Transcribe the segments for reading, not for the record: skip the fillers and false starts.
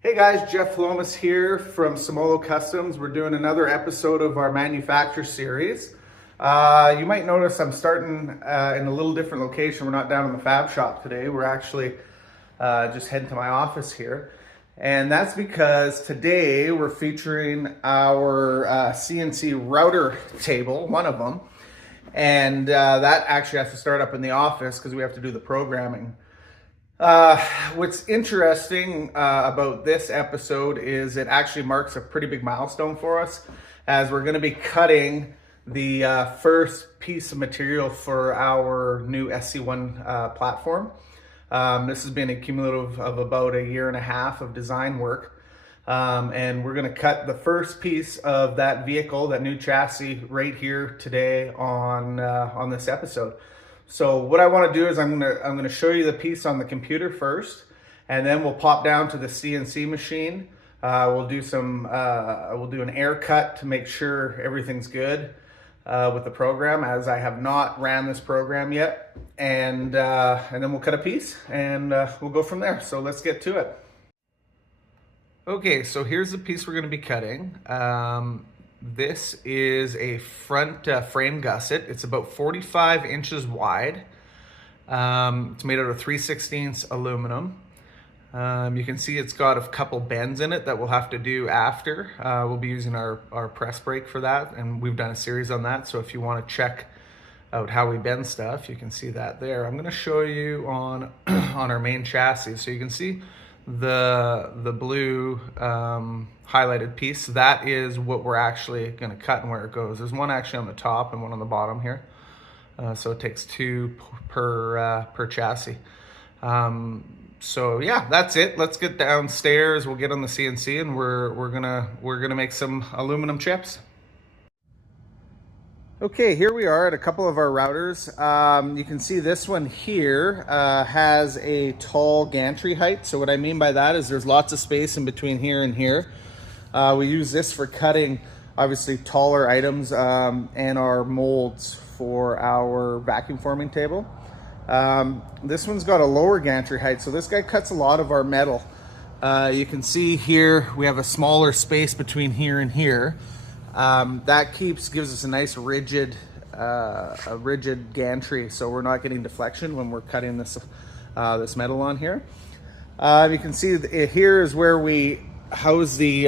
Hey guys, Jeff Lomas here from Samolo Customs. We're doing another episode of our manufacture series. You might notice I'm starting in a little different location. We're not down in the fab shop today. We're actually just heading to my office here. And that's because today we're featuring our CNC router table, one of them. And that actually has to start up in the office because we have to do the programming. What's interesting about this episode is it actually marks a pretty big milestone for us, as we're going to be cutting the first piece of material for our new SC1 platform. This has been a cumulative of about a year and a half of design work, and we're going to cut the first piece of that vehicle, that new chassis, right here today on this episode. So what I want to do is I'm going to show you the piece on the computer first, and then we'll pop down to the CNC machine. We'll do an air cut to make sure everything's good with the program, as I have not ran this program yet, and then we'll cut a piece and we'll go from there. So let's get to it. Okay, so here's the piece we're going to be cutting. This is a front frame gusset. It's about 45 inches wide. It's made out of 3/16 aluminum. You can see it's got a couple bends in it that we'll have to do after. We'll be using our press brake for that, and we've done a series on that. So if you want to check out how we bend stuff, you can see that there. I'm going to show you on on our main chassis, so you can see the blue highlighted piece. That is what we're actually going to cut and where it goes. There's one actually on the top and one on the bottom here, so it takes two per chassis. So yeah, that's it. Let's get downstairs. We'll get on the CNC, and we're gonna make some aluminum chips. Okay, here we are at a couple of our routers. You can see this one here has a tall gantry height. So what I mean by that is there's lots of space in between here and here. We use this for cutting, obviously, taller items and our molds for our vacuum forming table. This one's got a lower gantry height, so this guy cuts a lot of our metal. You can see here we have a smaller space between here and here. That gives us a nice rigid gantry, so we're not getting deflection when we're cutting this metal on here. You can see here is where we house the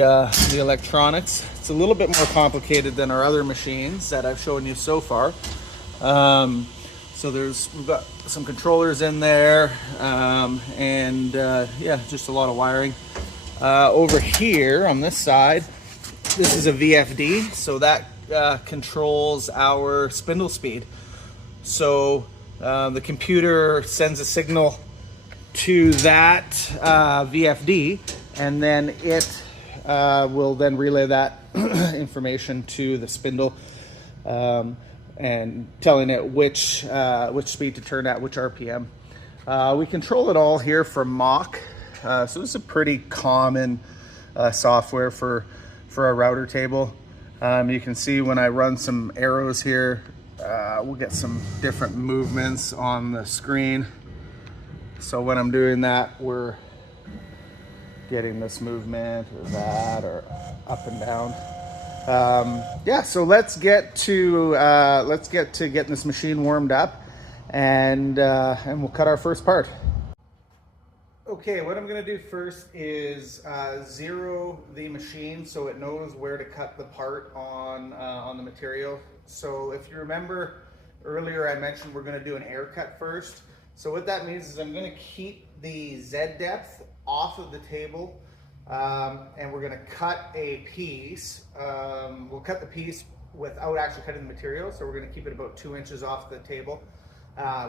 electronics. It's a little bit more complicated than our other machines that I've shown you so far. So we've got some controllers in there, and yeah, just a lot of wiring. Over here on this side, this is a VFD, so that controls our spindle speed. So the computer sends a signal to that VFD, and then it will then relay that information to the spindle, and telling it which speed to turn at, which RPM. We control it all here from Mach. So this is a pretty common software for a router table. You can see when I run some arrows here, we'll get some different movements on the screen. So when I'm doing that, we're getting this movement or that, or up and down. Yeah, so let's get to getting this machine warmed up, and we'll cut our first part. Okay, what I'm going to do first is zero the machine so it knows where to cut the part on the material. So if you remember earlier, I mentioned we're going to do an air cut first. So what that means is I'm going to keep the Z depth off of the table, and we're going to cut a piece. We'll cut the piece without actually cutting the material, so we're going to keep it about 2 inches off the table.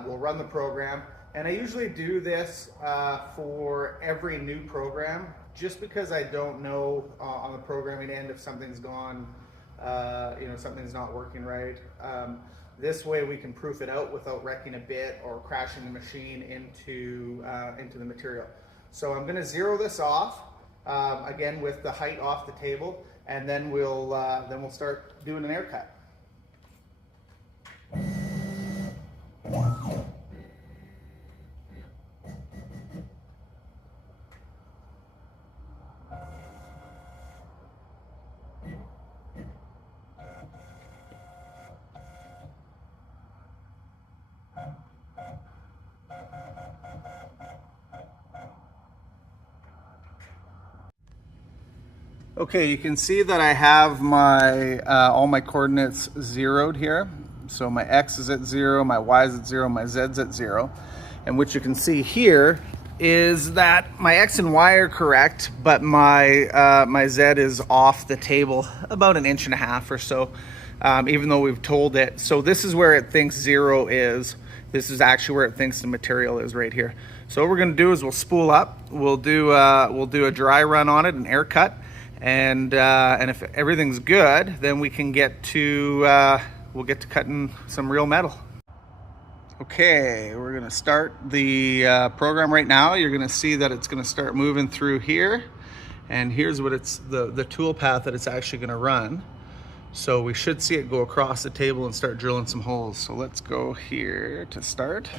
We'll run the program. And I usually do this for every new program, just because I don't know on the programming end if something's gone, something's not working right. This way we can proof it out without wrecking a bit or crashing the machine into the material. So I'm going to zero this off again with the height off the table, and then we'll start doing an air cut. Okay, you can see that I have my all my coordinates zeroed here. So my X is at 0, my Y is at 0, my Z's at 0. And what you can see here is that my X and Y are correct, but my my Z is off the table about 1.5 inches or so, even though we've told it. So this is where it thinks 0 is. This is actually where it thinks the material is, right here. So what we're gonna do is we'll spool up, we'll do a dry run on it, an air cut, and if everything's good, then we can get to we'll get to cutting some real metal. Okay, we're gonna start the program right now. You're gonna see that it's gonna start moving through here, and here's what it's the tool path that it's actually gonna run. So we should see it go across the table and start drilling some holes. So let's go here to start.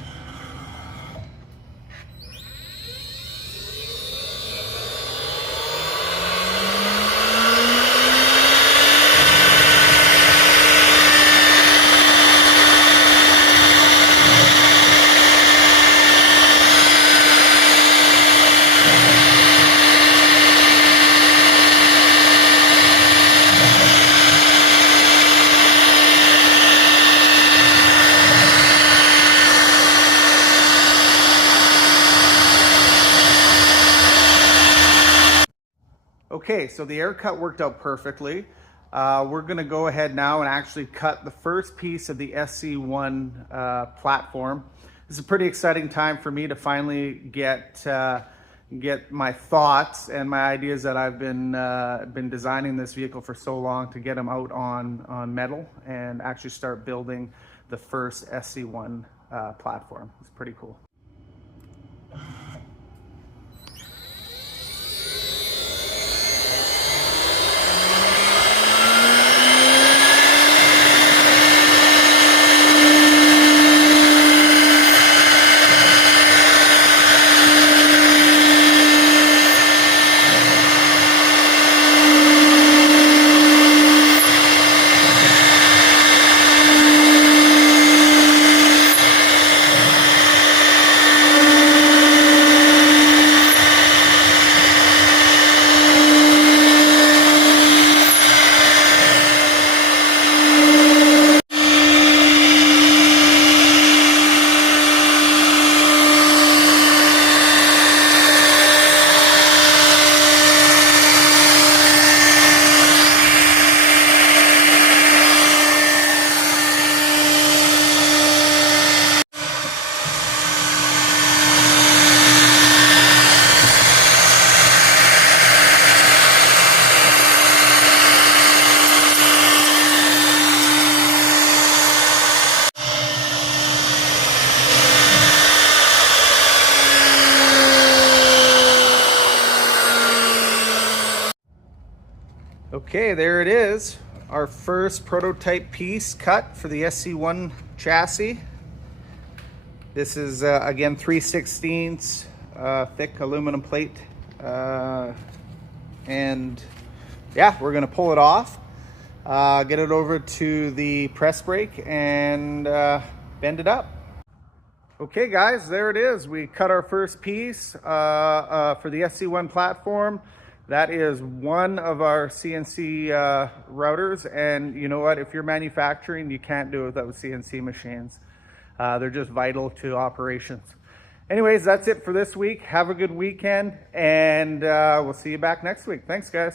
Okay, so the air cut worked out perfectly. We're gonna go ahead now and actually cut the first piece of the SC1 platform. This is a pretty exciting time for me to finally get my thoughts and my ideas that I've been designing this vehicle for so long, to get them out on metal and actually start building the first SC1 platform. It's pretty cool. Okay, there it is. Our first prototype piece cut for the SC1 chassis. This is, again, 3/16 thick aluminum plate. And yeah, we're gonna pull it off, get it over to the press brake, and bend it up. Okay guys, there it is. We cut our first piece for the SC1 platform. That is one of our CNC routers, and you know what? If you're manufacturing, you can't do it without CNC machines. They're just vital to operations. Anyways, that's it for this week. Have a good weekend, and we'll see you back next week. Thanks, guys.